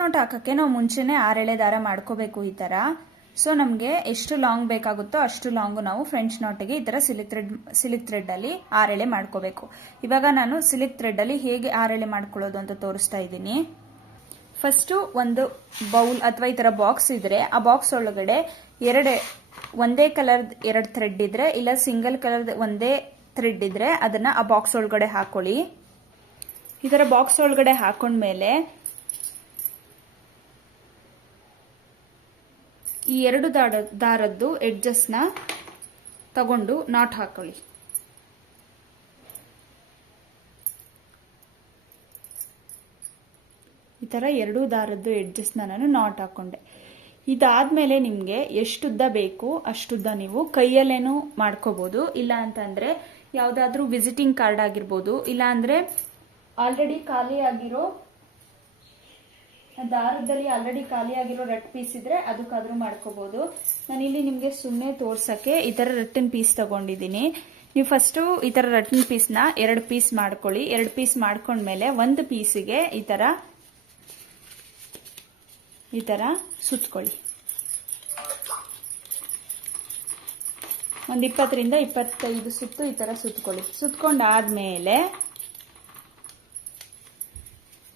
Not ಹಾಕೋಕ್ಕೆ ನಾವು ಮುಂಚೆನೇ 6 ಎಳೆ ದಾರ ಮಾಡ್ಕೋಬೇಕು ಈ ಥರ. ಸೊ ನಮಗೆ ಎಷ್ಟು ಲಾಂಗ್ ಬೇಕಾಗುತ್ತೋ ಅಷ್ಟು ಲಾಂಗು ನಾವು ಫ್ರೆಂಚ್ ನಾಟಿಗೆ ಈ ಥರ ಸಿಲ್ಕ್ ಥ್ರೆಡ್ಡಲ್ಲಿ 6 ಎಳೆ ಮಾಡ್ಕೋಬೇಕು. ಇವಾಗ ನಾನು ಸಿಲ್ಕ್ ಥ್ರೆಡ್ಡಲ್ಲಿ ಹೇಗೆ 6 ಎಳೆ ಮಾಡ್ಕೊಳ್ಳೋದು ಅಂತ ತೋರಿಸ್ತಾ ಇದ್ದೀನಿ. ಫಸ್ಟು ಒಂದು ಬೌಲ್ ಅಥವಾ ಈ ಥರ ಬಾಕ್ಸ್ ಇದ್ರೆ ಆ ಬಾಕ್ಸ್ ಒಳಗಡೆ ಒಂದೇ ಕಲರ್ದು 2 ಥ್ರೆಡ್ ಇದ್ರೆ ಇಲ್ಲ ಸಿಂಗಲ್ ಕಲರ್ದು ಒಂದೇ ಥ್ರೆಡ್ ಇದ್ರೆ ಅದನ್ನ ಆ ಬಾಕ್ಸ್ ಒಳಗಡೆ ಹಾಕೊಳ್ಳಿ. ಈ ಥರ ಬಾಕ್ಸ್ ಒಳಗಡೆ ಹಾಕೊಂಡ್ಮೇಲೆ ಈ 2 ದಾರದ್ದು ಎಡ್ಜಸ್ನ ತಗೊಂಡು ನಾಟ್ ಹಾಕೊಳ್ಳಿ. ಈ ಥರ 2 ದಾರದ್ದು ಎಡ್ಜಸ್ನ ನಾನು ನಾಟ್ ಹಾಕೊಂಡೆ. ಇದಾದ್ಮೇಲೆ ನಿಮಗೆ ಎಷ್ಟುದ್ದ ಬೇಕು ಅಷ್ಟುದ್ದ ನೀವು ಕೈಯಲ್ಲೇನು ಮಾಡ್ಕೋಬಹುದು. ಇಲ್ಲ ಅಂತಂದ್ರೆ ಯಾವ್ದಾದ್ರೂ ವಿಸಿಟಿಂಗ್ ಕಾರ್ಡ್ ಆಗಿರ್ಬೋದು, ಇಲ್ಲ ಅಂದ್ರೆ ಆಲ್ರೆಡಿ ಖಾಲಿಯಾಗಿರೋ ದಾರದಲ್ಲಿ ರಟ್ ಪೀಸ್ ಇದ್ರೆ ಅದಕ್ಕಾದ್ರೂ ಮಾಡ್ಕೋಬಹುದು. ನಾನಿಲ್ಲಿ ನಿಮ್ಗೆ ಸುಮ್ಮನೆ ತೋರ್ಸಕ್ಕೆ ಈ ತರ ರಟ್ಟಿನ ಪೀಸ್ ತಗೊಂಡಿದ್ದೀನಿ. ನೀವು ಫಸ್ಟ್ ಈ ತರ ರಟ್ಟಿನ ಪೀಸ್ನ 2 ಪೀಸ್ ಮಾಡ್ಕೊಳ್ಳಿ. 2 ಪೀಸ್ ಮಾಡ್ಕೊಂಡ್ಮೇಲೆ ಒಂದು ಪೀಸಿಗೆ ಈ ತರ ಸುತ್ಕೊಳ್ಳಿ. ಒಂದು 20 ರಿಂದ 25 ಸುತ್ತು ಈ ತರ ಸುತ್ಕೊಳ್ಳಿ. ಸುತ್ಕೊಂಡಾದ್ಮೇಲೆ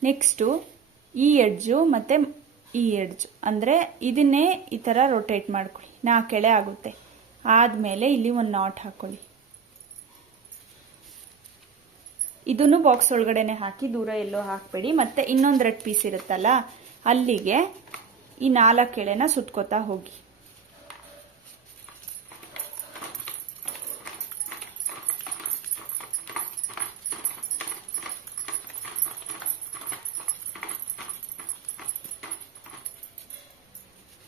ನೆಕ್ಸ್ಟ್ ಈ ಎಡ್ಜು ಮತ್ತೆ ಈ ಎಡ್ಜು ಅಂದ್ರೆ ಇದನ್ನೇ ಈ ತರ ರೊಟೇಟ್ ಮಾಡ್ಕೊಳ್ಳಿ. 4 ಎಳೆ ಆಗುತ್ತೆ. ಆದ್ಮೇಲೆ ಇಲ್ಲಿ ಒಂದು ನಾಟ್ ಹಾಕೊಳ್ಳಿ. ಇದನ್ನು ಬಾಕ್ಸ್ ಒಳಗಡೆನೆ ಹಾಕಿ ದೂರ ಎಲ್ಲೋ ಹಾಕ್ಬೇಡಿ. ಮತ್ತೆ ಇನ್ನೊಂದು ರಟ್ ಪೀಸ್ ಇರುತ್ತಲ್ಲ ಅಲ್ಲಿಗೆ ಈ 4 ಎಳೆನ ಸುತ್ಕೋತಾ ಹೋಗಿ.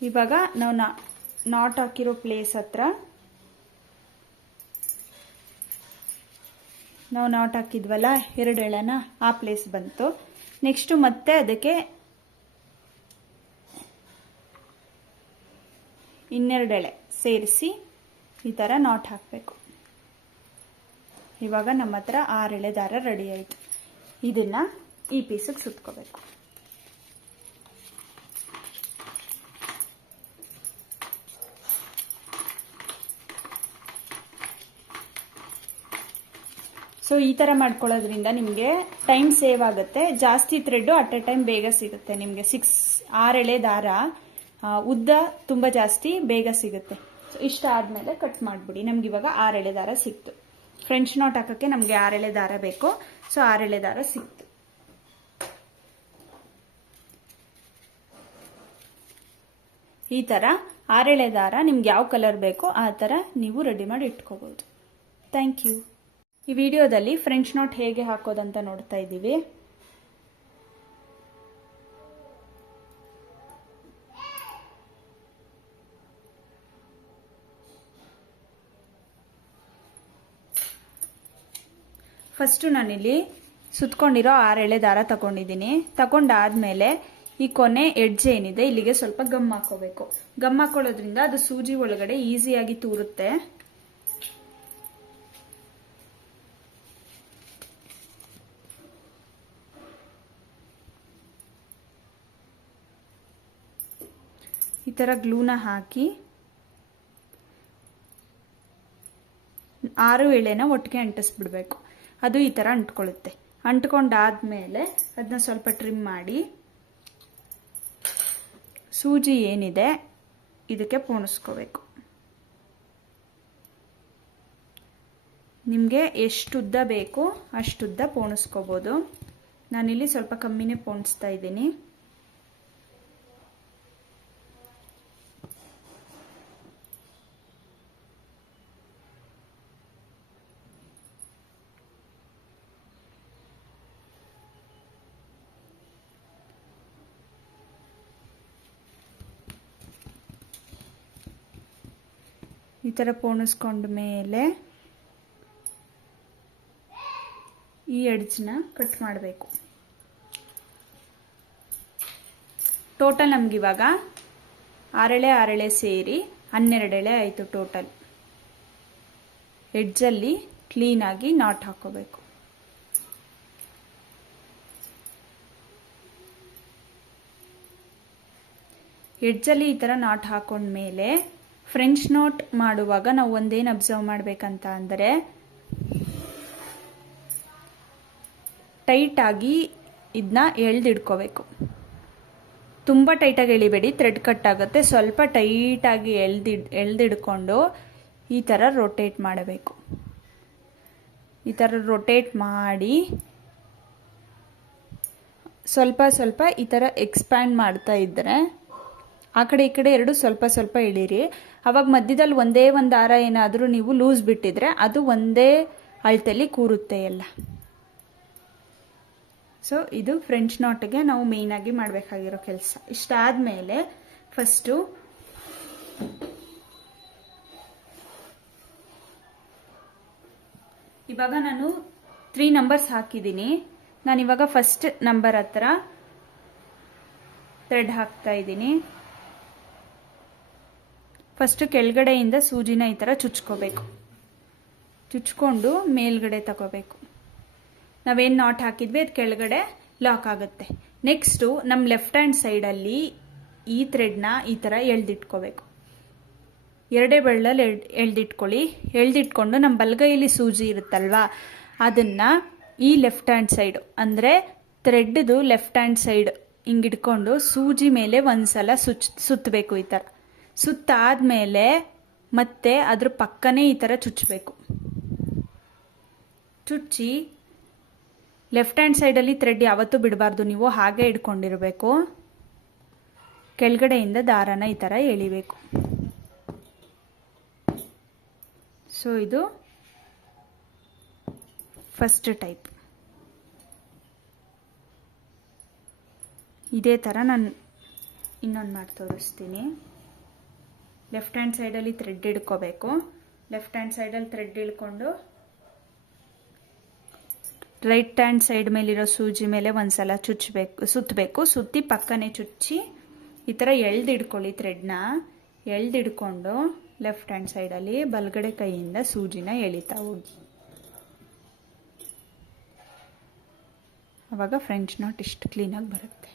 ಇವಾಗ ನಾವು ನಾಟ್ ಹಾಕಿರೋ ಪ್ಲೇಸ್ ಹತ್ರ ನಾವು ನಾಟ್ ಹಾಕಿದ್ವಲ್ಲ 2 ಎಳೆನ, ಆ ಪ್ಲೇಸ್ ಬಂತು. ನೆಕ್ಸ್ಟ್ ಮತ್ತೆ ಅದಕ್ಕೆ 2 ಎಳೆ ಸೇರಿಸಿ ಈ ತರ ನಾಟ್ ಹಾಕಬೇಕು. ಇವಾಗ ನಮ್ಮ ಹತ್ರ 6 ಎಳೆ ದಾರ ರೆಡಿ ಆಯ್ತು. ಇದನ್ನ ಈ ಪೀಸಿಗೆ ಸುತ್ಕೋಬೇಕು. ಸೊ ಈ ತರ ಮಾಡ್ಕೊಳ್ಳೋದ್ರಿಂದ ನಿಮಗೆ ಟೈಮ್ ಸೇವ್ ಆಗುತ್ತೆ. ಜಾಸ್ತಿ ಥ್ರೆಡ್ ಅಟ್ ಎ ಟೈಮ್ ಬೇಗ ಸಿಗುತ್ತೆ ನಿಮಗೆ. 6 ಎಳೆ ದಾರ ಉದ್ದ ತುಂಬಾ ಜಾಸ್ತಿ ಬೇಗ ಸಿಗುತ್ತೆ. ಸೊ ಇಷ್ಟ ಆದ್ಮೇಲೆ ಕಟ್ ಮಾಡ್ಬಿಡಿ. ನಮ್ಗೆ ಇವಾಗ 6 ಎಳೆ ದಾರ ಸಿಕ್ತು. ಫ್ರೆಂಚ್ ನಾಟ್ ಹಾಕಕ್ಕೆ ನಮ್ಗೆ 6 ಎಳೆ ದಾರ ಬೇಕು. ಸೊ 6 ಎಳೆ ದಾರ ಸಿಕ್ತು. ಈ ತರ 6 ಎಳೆ ದಾರ ನಿಮ್ಗೆ ಯಾವ ಕಲರ್ ಬೇಕೋ ಆ ತರ ನೀವು ರೆಡಿ ಮಾಡಿ ಇಟ್ಕೋಬಹುದು. Thank you. ಈ ವಿಡಿಯೋದಲ್ಲಿ ಫ್ರೆಂಚ್ ನಾಟ್ ಹೇಗೆ ಹಾಕೋದಂತ ನೋಡ್ತಾ ಇದ್ದೀವಿ. ಫಸ್ಟ್ ನಾನಿಲ್ಲಿ ಸುತ್ಕೊಂಡಿರೋ 6 ಎಳೆ ದಾರ ತಗೊಂಡಿದ್ದೀನಿ. ತಗೊಂಡಾದ್ಮೇಲೆ ಈ ಕೊನೆ ಎಡ್ಜ್ ಏನಿದೆ ಇಲ್ಲಿಗೆ ಸ್ವಲ್ಪ ಗಮ್ ಹಾಕೋಬೇಕು. ಗಮ್ ಹಾಕೊಳ್ಳೋದ್ರಿಂದ ಅದು ಸೂಜಿ ಒಳಗಡೆ ಈಸಿಯಾಗಿ ತೂರುತ್ತೆ. ಈ ತರ ಗ್ಲೂನ ಹಾಕಿ 6 ಎಳೆನ ಒಟ್ಟಿಗೆ ಅಂಟಿಸ್ಬಿಡ್ಬೇಕು. ಅದು ಈ ತರ ಅಂಟ್ಕೊಳ್ಳುತ್ತೆ. ಅಂಟ್ಕೊಂಡಾದ್ಮೇಲೆ ಅದನ್ನ ಸ್ವಲ್ಪ ಟ್ರಿಮ್ ಮಾಡಿ ಸೂಜಿ ಏನಿದೆ ಇದಕ್ಕೆ ಪೋಣಿಸ್ಕೋಬೇಕು. ನಿಮಗೆ ಎಷ್ಟುದ್ದ ಬೇಕು ಅಷ್ಟುದ್ದ ಪೋಣಿಸ್ಕೋಬಹುದು. ನಾನಿಲ್ಲಿ ಸ್ವಲ್ಪ ಕಮ್ಮಿನೇ ಪೋಣಿಸ್ತಾ ಇದ್ದೀನಿ. ಈ ತರ ಪೋಣಿಸ್ಕೊಂಡ ಮೇಲೆ ಈ ಎಡ್ಜ್ನ ಕಟ್ ಮಾಡಬೇಕು. ಟೋಟಲ್ ನಮ್ಗೆ ಇವಾಗ 6 ಎಳೆ ಸೇರಿ 12 ಎಳೆ ಆಯಿತು ಟೋಟಲ್. ಎಡ್ಜಲ್ಲಿ ಕ್ಲೀನಾಗಿ ನಾಟ್ ಹಾಕೋಬೇಕು. ಎಡ್ಜಲ್ಲಿ ಈ ಥರ ನಾಟ್ ಹಾಕೊಂಡ್ಮೇಲೆ ಫ್ರೆಂಚ್ ನಾಟ್ ಮಾಡುವಾಗ ನಾವು ಒಂದೇನು ಅಬ್ಸರ್ವ್ ಮಾಡಬೇಕಂತ ಅಂದರೆ ಟೈಟಾಗಿ ಇದನ್ನ ಎಳ್ದಿಡ್ಕೋಬೇಕು. ತುಂಬ ಟೈಟಾಗಿ ಎಳಿಬೇಡಿ, ಥ್ರೆಡ್ ಕಟ್ ಆಗುತ್ತೆ. ಸ್ವಲ್ಪ ಟೈಟಾಗಿ ಎಳ್ದಿಡ್ಕೊಂಡು ಈ ಥರ ರೊಟೇಟ್ ಮಾಡಬೇಕು. ಈ ಥರ ರೊಟೇಟ್ ಮಾಡಿ ಸ್ವಲ್ಪ ಸ್ವಲ್ಪ ಈ ಥರ ಎಕ್ಸ್ಪ್ಯಾಂಡ್ ಮಾಡ್ತಾ ಇದ್ದರೆ ಆ ಕಡೆ ಈ ಕಡೆ ಎರಡು ಸ್ವಲ್ಪ ಸ್ವಲ್ಪ ಎಳೀರಿ. ಅವಾಗ ಮಧ್ಯದಲ್ಲಿ ಒಂದೇ ಒಂದು ದಾರ ಏನಾದರೂ ನೀವು ಲೂಸ್ ಬಿಟ್ಟಿದ್ರೆ ಅದು ಒಂದೇ ಅಳತೆಯಲ್ಲಿ ಕೂರುತ್ತೆ ಎಲ್ಲ. ಸೊ ಇದು ಫ್ರೆಂಚ್ ನಾಟ್ಗೆ ನಾವು ಮೇಯ್ನಾಗಿ ಮಾಡಬೇಕಾಗಿರೋ ಕೆಲಸ. ಇಷ್ಟಾದಮೇಲೆ ಫಸ್ಟು ಇವಾಗ ನಾನು 3 ನಂಬರ್ಸ್ ಹಾಕಿದ್ದೀನಿ. ನಾನು ಇವಾಗ ಫಸ್ಟ್ ನಂಬರ್ ಹತ್ರ ಥ್ರೆಡ್ ಹಾಕ್ತಾ ಇದ್ದೀನಿ. ಫಸ್ಟ್ ಕೆಳಗಡೆಯಿಂದ ಸೂಜಿನ ಈ ಥರ ಚುಚ್ಕೋಬೇಕು. ಚುಚ್ಕೊಂಡು ಮೇಲ್ಗಡೆ ತಗೋಬೇಕು. ನಾವೇನು ನಾಟ್ ಹಾಕಿದ್ವಿ ಅದು ಕೆಳಗಡೆ ಲಾಕ್ ಆಗುತ್ತೆ. ನೆಕ್ಸ್ಟು ನಮ್ಮ ಲೆಫ್ಟ್ ಹ್ಯಾಂಡ್ ಸೈಡಲ್ಲಿ ಈ ಥ್ರೆಡ್ನ ಈ ಥರ ಎಳ್ದಿಟ್ಕೋಬೇಕು. ಎರಡೇ ಬೆರಳಲ್ಲಿ ಎಳ್ದಿಟ್ಕೊಳ್ಳಿ. ಎಳ್ದಿಟ್ಕೊಂಡು ನಮ್ಮ ಬಲಗೈಯಲ್ಲಿ ಸೂಜಿ ಇರುತ್ತಲ್ವಾ ಅದನ್ನು ಈ ಲೆಫ್ಟ್ ಹ್ಯಾಂಡ್ ಸೈಡು ಅಂದರೆ ಥ್ರೆಡ್ದು ಲೆಫ್ಟ್ ಹ್ಯಾಂಡ್ ಸೈಡ್ ಹಿಂಗಿಡ್ಕೊಂಡು ಸೂಜಿ ಮೇಲೆ ಒಂದ್ಸಲ ಸುತ್ತಬೇಕು. ಈ ಥರ ಸುತ್ತಾದ್ಮೇಲೆ ಮತ್ತೆ ಅದ್ರ ಪಕ್ಕನೇ ಈ ಥರ ಚುಚ್ಚಬೇಕು. ಚುಚ್ಚಿ ಲೆಫ್ಟ್ ಹ್ಯಾಂಡ್ ಸೈಡಲ್ಲಿ ಥ್ರೆಡ್ ಯಾವತ್ತೂ ಬಿಡಬಾರ್ದು, ನೀವು ಹಾಗೆ ಇಟ್ಕೊಂಡಿರಬೇಕು. ಕೆಳಗಡೆಯಿಂದ ದಾರನ ಈ ಥರ ಎಳಿಬೇಕು. ಸೊ ಇದು ಫಸ್ಟ್ ಟೈಪ್. ಇದೇ ಥರ ನಾನು ಇನ್ನೊಂದು ಮಾಡಿ ತೋರಿಸ್ತೀನಿ. ಲೆಫ್ಟ್ ಹ್ಯಾಂಡ್ ಸೈಡಲ್ಲಿ ಥ್ರೆಡ್ ಹಿಡ್ಕೋಬೇಕು. ಲೆಫ್ಟ್ ಹ್ಯಾಂಡ್ ಸೈಡಲ್ಲಿ ಥ್ರೆಡ್ ಹಿಡ್ಕೊಂಡು ರೈಟ್ ಹ್ಯಾಂಡ್ ಸೈಡ್ ಮೇಲಿರೋ ಸೂಜಿ ಮೇಲೆ ಒಂದ್ಸಲ ಸುತ್ತಬೇಕು. ಸುತ್ತಿ ಪಕ್ಕನೆ ಚುಚ್ಚಿ ಈ ಥರ ಎಳ್ದಿಡ್ಕೊಳ್ಳಿ. ಥ್ರೆಡ್ನ ಎಳ್ದಿಡ್ಕೊಂಡು ಲೆಫ್ಟ್ ಹ್ಯಾಂಡ್ ಸೈಡಲ್ಲಿ ಬಲಗಡೆ ಕೈಯಿಂದ ಸೂಜಿನ ಎಳಿತಾ ಹೋಗಿ. ಆವಾಗ ಫ್ರೆಂಚ್ ನಾಟ್ ಇಷ್ಟು ಕ್ಲೀನಾಗಿ ಬರುತ್ತೆ.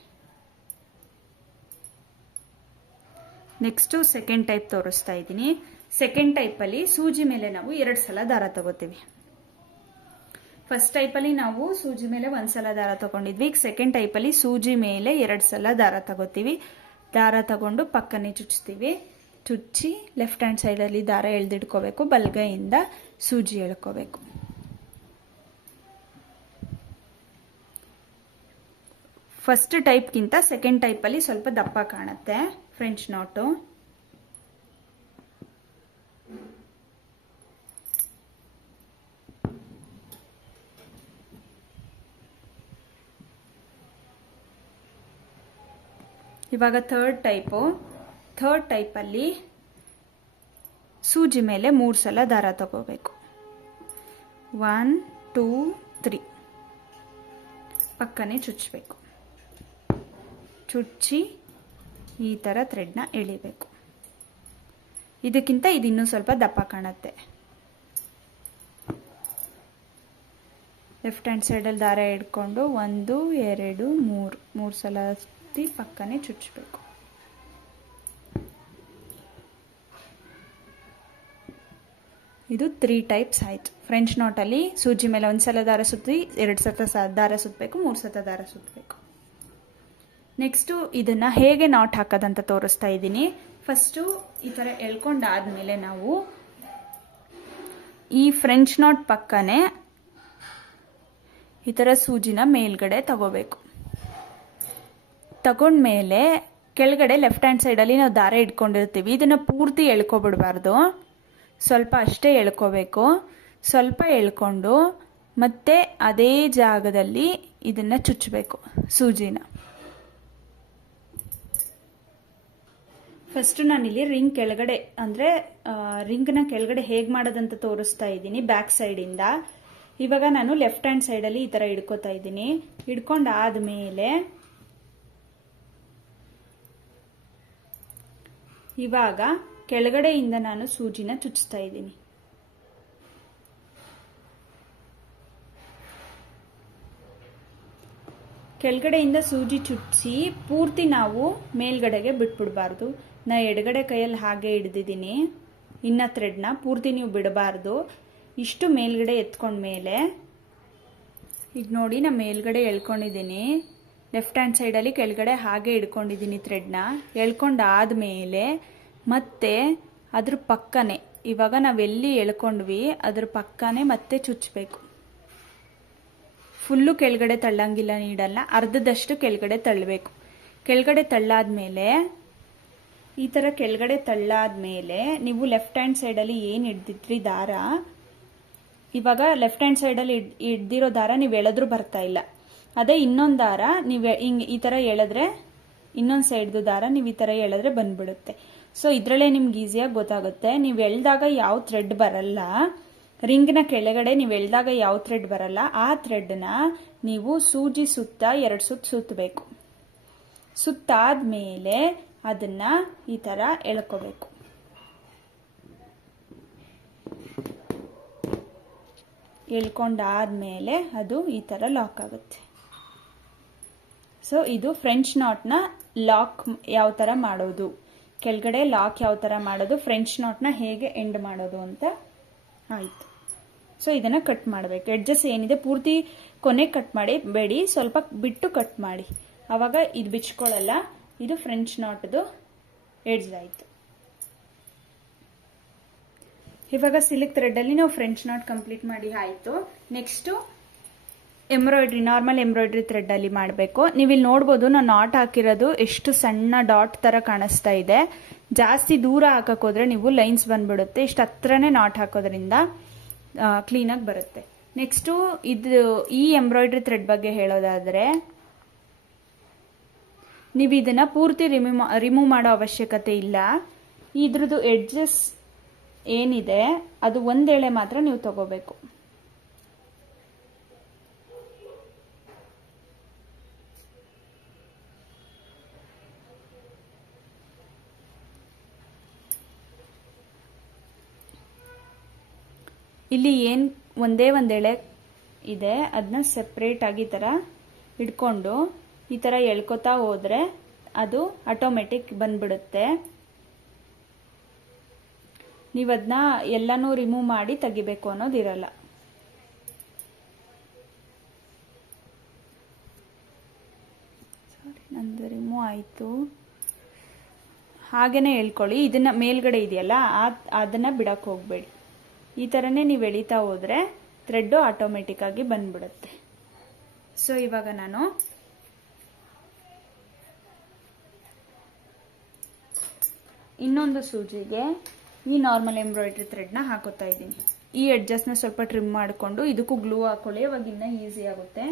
ನೆಕ್ಸ್ಟು ಸೆಕೆಂಡ್ ಟೈಪ್ ತೋರಿಸ್ತಾ ಇದ್ದೀನಿ. ಸೆಕೆಂಡ್ ಟೈಪಲ್ಲಿ ಸೂಜಿ ಮೇಲೆ ನಾವು 2 ಸಲ ದಾರ ತಗೋತೀವಿ. ಫಸ್ಟ್ ಟೈಪಲ್ಲಿ ನಾವು ಸೂಜಿ ಮೇಲೆ 1 ಸಲ ದಾರ ತಗೊಂಡಿದ್ವಿ. ಈಗ ಸೆಕೆಂಡ್ ಟೈಪಲ್ಲಿ ಸೂಜಿ ಮೇಲೆ 2 ಸಲ ದಾರ ತಗೋತೀವಿ. ದಾರ ತಗೊಂಡು ಪಕ್ಕನೆ ಚುಚ್ತೀವಿ. ಚುಚ್ಚಿ ಲೆಫ್ಟ್ ಹ್ಯಾಂಡ್ ಸೈಡಲ್ಲಿ ದಾರ ಎಳ್ದಿಡ್ಕೋಬೇಕು. ಬಲಗೈಯಿಂದ ಸೂಜಿ ಎಳ್ಕೋಬೇಕು. ಫಸ್ಟ್ ಟೈಪ್ಗಿಂತ ಸೆಕೆಂಡ್ ಟೈಪಲ್ಲಿ ಸ್ವಲ್ಪ ದಪ್ಪ ಕಾಣುತ್ತೆ ಫ್ರೆಂಚ್ ನಾಟು. ಇವಾಗ ಥರ್ಡ್ ಟೈಪಲ್ಲಿ ಸೂಜಿ ಮೇಲೆ 3 ಸಲ ದಾರ ತಗೋಬೇಕು. 1 2 3 ಪಕ್ಕನೆ ಚುಚ್ಚಬೇಕು. ಚುಚ್ಚಿ ಈ ಥರ ಥ್ರೆಡ್ನ ಎಳಿಬೇಕು. ಇದಕ್ಕಿಂತ ಇದು ಇನ್ನೂ ಸ್ವಲ್ಪ ದಪ್ಪ ಕಾಣುತ್ತೆ. ಲೆಫ್ಟ್ ಹ್ಯಾಂಡ್ ಸೈಡಲ್ಲಿ ದಾರ ಹಿಡ್ಕೊಂಡು 1 2 3 ಸಲ ಸುತ್ತಿ ಪಕ್ಕನೆ ಚುಚ್ಚಬೇಕು. ಇದು 3 ಟೈಪ್ಸ್ ಆಯಿತು. ಫ್ರೆಂಚ್ ನಾಟಲ್ಲಿ ಸೂಜಿ ಮೇಲೆ 1 ಸಲ ದಾರ ಸುತ್ತಿ 2 ಸತ ದಾರ ಸುತ್ತಬೇಕು, 3 ಸತ ದಾರ ಸುತ್ತಬೇಕು. ನೆಕ್ಸ್ಟು ಇದನ್ನು ಹೇಗೆ ನಾಟ್ ಹಾಕೋದಂತ ತೋರಿಸ್ತಾ ಇದ್ದೀನಿ. ಫಸ್ಟು ಈ ಥರ ಎಳ್ಕೊಂಡಾದ್ಮೇಲೆ ನಾವು ಈ ಫ್ರೆಂಚ್ ನಾಟ್ ಪಕ್ಕನೆ ಈ ಥರ ಸೂಜಿನ ಮೇಲ್ಗಡೆ ತಗೋಬೇಕು. ತಗೊಂಡ್ಮೇಲೆ ಕೆಳಗಡೆ ಲೆಫ್ಟ್ ಹ್ಯಾಂಡ್ ಸೈಡಲ್ಲಿ ನಾವು ದಾರ ಇಟ್ಕೊಂಡಿರ್ತೀವಿ. ಇದನ್ನು ಪೂರ್ತಿ ಎಳ್ಕೊಬಿಡಬಾರ್ದು, ಸ್ವಲ್ಪ ಅಷ್ಟೇ ಎಳ್ಕೋಬೇಕು. ಸ್ವಲ್ಪ ಎಳ್ಕೊಂಡು ಮತ್ತೆ ಅದೇ ಜಾಗದಲ್ಲಿ ಇದನ್ನು ಚುಚ್ಚಬೇಕು ಸೂಜಿನ. ಫಸ್ಟ್ ನಾನಿಲ್ಲಿ ರಿಂಗ್ ಕೆಳಗಡೆ ಅಂದರೆ ರಿಂಗ್ನ ಕೆಳಗಡೆ ಹೇಗೆ ಮಾಡೋದಂತ ತೋರಿಸ್ತಾ ಇದ್ದೀನಿ ಬ್ಯಾಕ್ ಸೈಡಿಂದ. ಇವಾಗ ನಾನು ಲೆಫ್ಟ್ ಹ್ಯಾಂಡ್ ಸೈಡಲ್ಲಿ ಈ ಥರ ಹಿಡ್ಕೋತಾ ಇದ್ದೀನಿ. ಹಿಡ್ಕೊಂಡಾದ್ಮೇಲೆ ಇವಾಗ ಕೆಳಗಡೆಯಿಂದ ನಾನು ಸೂಜಿನ ಚುಚ್ತಾ ಇದ್ದೀನಿ. ಕೆಳಗಡೆಯಿಂದ ಸೂಜಿ ಚುಚ್ಚಿಸಿ ಪೂರ್ತಿ ನಾವು ಮೇಲ್ಗಡೆಗೆ ಬಿಟ್ಬಿಡಬಾರ್ದು. ನಾ ಎಡಗಡೆ ಕೈಯಲ್ಲಿ ಹಾಗೆ ಹಿಡ್ದಿದ್ದೀನಿ. ಇನ್ನ ಥ್ರೆಡ್ನ ಪೂರ್ತಿ ನೀವು ಬಿಡಬಾರ್ದು. ಇಷ್ಟು ಮೇಲ್ಗಡೆ ಎತ್ಕೊಂಡ್ಮೇಲೆ ಈಗ ನೋಡಿ ನಾ ಮೇಲ್ಗಡೆ ಎಳ್ಕೊಂಡಿದ್ದೀನಿ. ಲೆಫ್ಟ್ ಹ್ಯಾಂಡ್ ಸೈಡಲ್ಲಿ ಕೆಳಗಡೆ ಹಾಗೆ ಹಿಡ್ಕೊಂಡಿದ್ದೀನಿ ಥ್ರೆಡ್ನ. ಎಳ್ಕೊಂಡಾದ್ಮೇಲೆ ಮತ್ತೆ ಅದ್ರ ಪಕ್ಕನೇ ಇವಾಗ ನಾವೆಲ್ಲಿ ಎಳ್ಕೊಂಡ್ವಿ ಅದ್ರ ಪಕ್ಕನೇ ಮತ್ತೆ ಚುಚ್ಚಬೇಕು. ಫುಲ್ಲು ಕೆಳಗಡೆ ತಳ್ಳಂಗಿಲ್ಲ, ನೀಡಲ್ಲ, ಅರ್ಧದಷ್ಟು ಕೆಳಗಡೆ ತಳ್ಳಬೇಕು. ಕೆಳಗಡೆ ತಳ್ಳಾದ್ಮೇಲೆ ಈ ಥರ ಕೆಳಗಡೆ ತಳ್ಳಾದ್ಮೇಲೆ ನೀವು ಲೆಫ್ಟ್ ಹ್ಯಾಂಡ್ ಸೈಡಲ್ಲಿ ಏನು ಹಿಡ್ದಿದ್ರಿ ದಾರ, ಇವಾಗ ಲೆಫ್ಟ್ ಹ್ಯಾಂಡ್ ಸೈಡಲ್ಲಿ ಹಿಡ್ದಿರೋ ದಾರ ನೀವು ಎಳೆದ್ರೂ ಬರ್ತಾ ಇಲ್ಲ. ಅದೇ ಇನ್ನೊಂದು ದಾರ ನೀವು ಹಿಂಗೆ ಈ ಥರ ಎಳೆದ್ರೆ, ಇನ್ನೊಂದು ಸೈಡ್ದು ದಾರ ನೀವು ಈ ಥರ ಎಳೆದ್ರೆ ಬಂದ್ಬಿಡುತ್ತೆ. ಸೊ ಇದರಲ್ಲೇ ನಿಮ್ಗೆ ಈಸಿಯಾಗಿ ಗೊತ್ತಾಗುತ್ತೆ. ನೀವು ಎಳೆದಾಗ ಯಾವ ಥ್ರೆಡ್ ಬರಲ್ಲ, ರಿಂಗ್ನ ಕೆಳಗಡೆ ನೀವು ಎಳೆದಾಗ ಯಾವ ಥ್ರೆಡ್ ಬರಲ್ಲ, ಆ ಥ್ರೆಡ್ನ ನೀವು ಸೂಜಿ ಸುತ್ತ 2 ಸುತ್ತು ಸುತ್ತಬೇಕು. ಸುತ್ತಾದ್ಮೇಲೆ ಅದನ್ನ ಈ ಥರ ಎಳ್ಕೋಬೇಕು. ಎಳ್ಕೊಂಡಾದ್ಮೇಲೆ ಅದು ಈ ಥರ ಲಾಕ್ ಆಗುತ್ತೆ. ಸೊ ಇದು ಫ್ರೆಂಚ್ ನಾಟ್ನ ಲಾಕ್ ಯಾವ ಥರ ಮಾಡೋದು, ಕೆಳಗಡೆ ಲಾಕ್ ಯಾವ ಥರ ಮಾಡೋದು, ಫ್ರೆಂಚ್ ನಾಟ್ನ ಹೇಗೆ ಎಂಡ್ ಮಾಡೋದು ಅಂತ ಆಯಿತು. ಸೊ ಇದನ್ನು ಕಟ್ ಮಾಡಬೇಕು. ಎಡ್ಜಸ್ ಏನಿದೆ ಪೂರ್ತಿ ಕೊನೆಗೆ ಕಟ್ ಮಾಡಿ ಬೇಡಿ, ಸ್ವಲ್ಪ ಬಿಟ್ಟು ಕಟ್ ಮಾಡಿ, ಆವಾಗ ಇದು ಬಿಚ್ಕೊಳ್ಳಲ್ಲ. ಇದು ಫ್ರೆಂಚ್ ನಾಟ್ದು ಎಡ್ಜ್ ಆಯಿತು. ಇವಾಗ ಸಿಲ್ಕ್ ಥ್ರೆಡ್ಡಲ್ಲಿ ನಾವು ಫ್ರೆಂಚ್ ನಾಟ್ ಕಂಪ್ಲೀಟ್ ಮಾಡಿ ಆಯಿತು. ನೆಕ್ಸ್ಟು ಎಂಬ್ರಾಯ್ಡ್ರಿ, ನಾರ್ಮಲ್ ಎಂಬ್ರಾಯ್ಡ್ರಿ ಥ್ರೆಡ್ಡಲ್ಲಿ ಮಾಡಬೇಕು. ನೀವು ಇಲ್ಲಿ ನೋಡ್ಬೋದು ನಾನು ನಾಟ್ ಹಾಕಿರೋದು ಎಷ್ಟು ಸಣ್ಣ ಡಾಟ್ ಥರ ಕಾಣಿಸ್ತಾ ಇದೆ. ಜಾಸ್ತಿ ದೂರ ಹಾಕಕ್ಕೆ ಹೋದ್ರೆ ನೀವು ಲೈನ್ಸ್ ಬಂದ್ಬಿಡುತ್ತೆ. ಇಷ್ಟು ಹತ್ರನೇ ನಾಟ್ ಹಾಕೋದ್ರಿಂದ ಕ್ಲೀನಾಗಿ ಬರುತ್ತೆ. ನೆಕ್ಸ್ಟು ಇದು ಈ ಎಂಬ್ರಾಯ್ಡ್ರಿ ಥ್ರೆಡ್ ಬಗ್ಗೆ ಹೇಳೋದಾದರೆ, ನೀವು ಇದನ್ನು ಪೂರ್ತಿ ರಿಮೂವ್ ಮಾಡೋ ಅವಶ್ಯಕತೆ ಇಲ್ಲ. ಇದ್ರದ್ದು ಎಡ್ಜಸ್ ಏನಿದೆ ಅದು ಒಂದೆಳೆ ಮಾತ್ರ ನೀವು ತಗೋಬೇಕು. ಇಲ್ಲಿ ಏನು ಒಂದೇ ಒಂದೆಳೆ ಇದೆ ಅದನ್ನ ಸೆಪ್ರೇಟ್ ಆಗಿ ಈ ಥರ ಹಿಡ್ಕೊಂಡು ಈ ಥರ ಎಳ್ಕೊತಾ ಹೋದ್ರೆ ಅದು ಆಟೋಮೆಟಿಕ್ ಬಂದ್ಬಿಡುತ್ತೆ. ನೀವು ಅದನ್ನ ಎಲ್ಲನೂ ರಿಮೂವ್ ಮಾಡಿ ತೆಗಿಬೇಕು ಅನ್ನೋದಿರಲ್ಲ. ನಂದು ರಿಮೂವ್ ಆಯಿತು. ಹಾಗೇನೆ ಎಳ್ಕೊಳ್ಳಿ. ಇದನ್ನ ಮೇಲ್ಗಡೆ ಇದೆಯಲ್ಲ ಅದನ್ನ ಬಿಡಕ್ಕೆ ಹೋಗಬೇಡಿ. ಈ ಥರನೇ ನೀವು ಎಳಿತಾ ಹೋದ್ರೆ ಥ್ರೆಡ್ಡು ಆಟೋಮೆಟಿಕ್ ಆಗಿ ಬಂದ್ಬಿಡುತ್ತೆ. ಸೊ ಇವಾಗ ನಾನು ಇನ್ನೊಂದು ಸೂಜಿಗೆ ಈ ನಾರ್ಮಲ್ ಎಂಬ್ರಾಯ್ಡ್ರಿ ಥ್ರೆಡ್ನ ಹಾಕೋತಾ ಇದ್ದೀನಿ. ಈ ಎಡ್ಜಸ್ನ ಸ್ವಲ್ಪ ಟ್ರಿಮ್ ಮಾಡಿಕೊಂಡು ಇದಕ್ಕೂ ಗ್ಲೂ ಹಾಕೊಳ್ಳಿ, ಅವಾಗ ಇನ್ನೂ ಈಸಿ ಆಗುತ್ತೆ.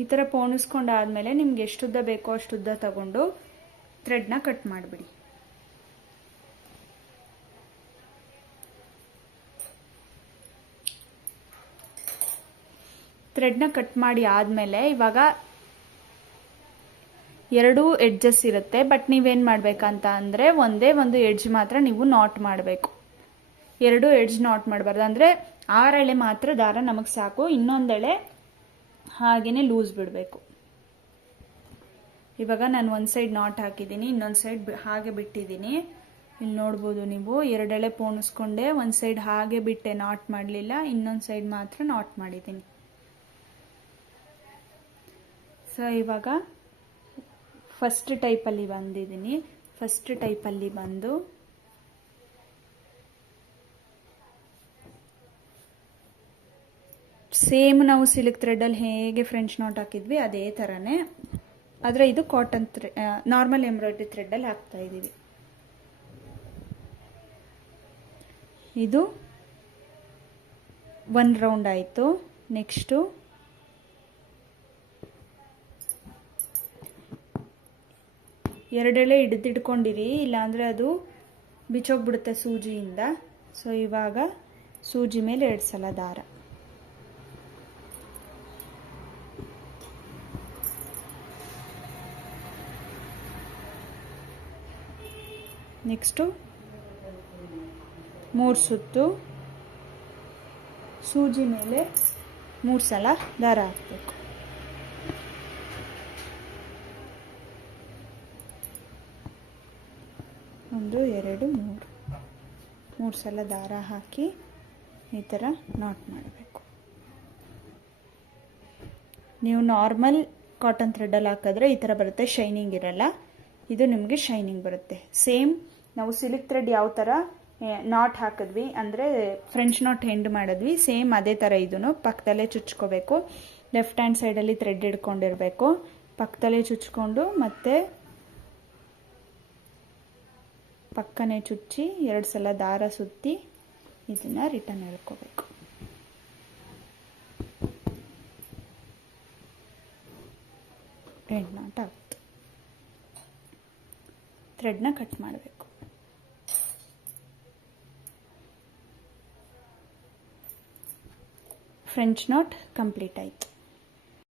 ಈ ಥರ ಪೋಣಿಸ್ಕೊಂಡಾದ್ಮೇಲೆ ನಿಮ್ಗೆ ಎಷ್ಟು ಉದ್ದ ಬೇಕೋ ಅಷ್ಟು ಉದ್ದ ತಗೊಂಡು ಥ್ರೆಡ್ನ ಕಟ್ ಮಾಡಿಬಿಡಿ. ಥ್ರೆಡ್ನ ಕಟ್ ಮಾಡಿ ಆದಮೇಲೆ ಇವಾಗ 2 ಎಡ್ಜಸ್ ಇರುತ್ತೆ. ಬಟ್ ನೀವೇನು ಮಾಡಬೇಕಂತ ಅಂದರೆ ಒಂದೇ ಒಂದು ಎಡ್ಜ್ ಮಾತ್ರ ನೀವು ನಾಟ್ ಮಾಡಬೇಕು. 2 ಎಡ್ಜ್ ನಾಟ್ ಮಾಡಬಾರ್ದು. ಅಂದರೆ 6 ಎಳೆ ಮಾತ್ರ ದಾರ ನಮಗೆ ಸಾಕು. ಇನ್ನೊಂದೆಳೆ ಹಾಗೇನೆ ಲೂಸ್ ಬಿಡಬೇಕು. ಇವಾಗ ನಾನು ಒಂದು ಸೈಡ್ ನಾಟ್ ಹಾಕಿದ್ದೀನಿ, ಇನ್ನೊಂದು ಸೈಡ್ ಹಾಗೆ ಬಿಟ್ಟಿದ್ದೀನಿ. ಇಲ್ಲಿ ನೋಡ್ಬೋದು ನೀವು 2 ಎಳೆ ಪೋಣಿಸ್ಕೊಂಡೆ, ಒಂದು ಸೈಡ್ ಹಾಗೆ ಬಿಟ್ಟೆ, ನಾಟ್ ಮಾಡಲಿಲ್ಲ, ಇನ್ನೊಂದು ಸೈಡ್ ಮಾತ್ರ ನಾಟ್ ಮಾಡಿದ್ದೀನಿ. ಸೊ ಇವಾಗ ಫಸ್ಟ್ ಟೈಪಲ್ಲಿ ಬಂದಿದ್ದೀನಿ. ಫಸ್ಟ್ ಟೈಪಲ್ಲಿ ಬಂದು ಸೇಮ್ ನಾವು ಸಿಲ್ಕ್ ಥ್ರೆಡ್ಡಲ್ಲಿ ಹೇಗೆ ಫ್ರೆಂಚ್ ನಾಟ್ ಹಾಕಿದ್ವಿ ಅದೇ ಥರನೇ, ಆದರೆ ಇದು ಕಾಟನ್ ನಾರ್ಮಲ್ ಎಂಬ್ರಾಯ್ಡ್ರಿ ಥ್ರೆಡ್ಡಲ್ಲಿ ಹಾಕ್ತಾ ಇದ್ದೀವಿ. ಇದು 1 ರೌಂಡ್ ಆಯಿತು. ನೆಕ್ಸ್ಟು ಎರಡೆಳೆ ಹಿಡಿದಿಟ್ಕೊಂಡಿರಿ, ಇಲ್ಲಾಂದರೆ ಅದು ಬಿಚ್ಚೋಗ್ಬಿಡುತ್ತೆ ಸೂಜಿಯಿಂದ. ಸೊ ಇವಾಗ ಸೂಜಿ ಮೇಲೆ 2 ಸಲ ದಾರ. ನೆಕ್ಸ್ಟು 3 ಸುತ್ತು ಸೂಜಿ ಮೇಲೆ 3 ಸಲ ದಾರ ಹಾಕಬೇಕು. ಒಂದು 2 3 ಸಲ ದಾರ ಹಾಕಿ ಈ ಥರ ನಾಟ್ ಮಾಡಬೇಕು. ನೀವು ನಾರ್ಮಲ್ ಕಾಟನ್ ಥ್ರೆಡಲ್ಲಿ ಹಾಕಿದ್ರೆ ಈ ಥರ ಬರುತ್ತೆ, ಶೈನಿಂಗ್ ಇರಲ್ಲ. ಇದು ನಿಮಗೆ ಶೈನಿಂಗ್ ಬರುತ್ತೆ. ಸೇಮ್ ನಾವು ಸಿಲ್ಕ್ ಥ್ರೆಡ್ ಯಾವ ಥರ ನಾಟ್ ಹಾಕಿದ್ವಿ ಅಂದರೆ ಫ್ರೆಂಚ್ ನಾಟ್ ಹೆಂಡ್ ಮಾಡಿದ್ವಿ, ಸೇಮ್ ಅದೇ ಥರ ಇದನ್ನು ಪಕ್ಕದಲ್ಲೇ ಚುಚ್ಕೋಬೇಕು. ಲೆಫ್ಟ್ ಹ್ಯಾಂಡ್ ಸೈಡಲ್ಲಿ ಥ್ರೆಡ್ ಹಿಡ್ಕೊಂಡಿರಬೇಕು, ಪಕ್ಕದಲ್ಲೇ ಚುಚ್ಕೊಂಡು ಮತ್ತೆ ಪಕ್ಕನೆ ಚುಚ್ಚಿ 2 ಸಲ ದಾರ ಸುತ್ತಿ ಇದನ್ನು ರಿಟರ್ನ್ ಎಳ್ಕೋಬೇಕು. ಎಂಡ್ ನಾಟ್ ಆಗುತ್ತೆ. ಥ್ರೆಡ್ನ ಕಟ್ ಮಾಡಬೇಕು. ಫ್ರೆಂಚ್ ನಾಟ್ ಕಂಪ್ಲೀಟ್ ಆಯಿತು.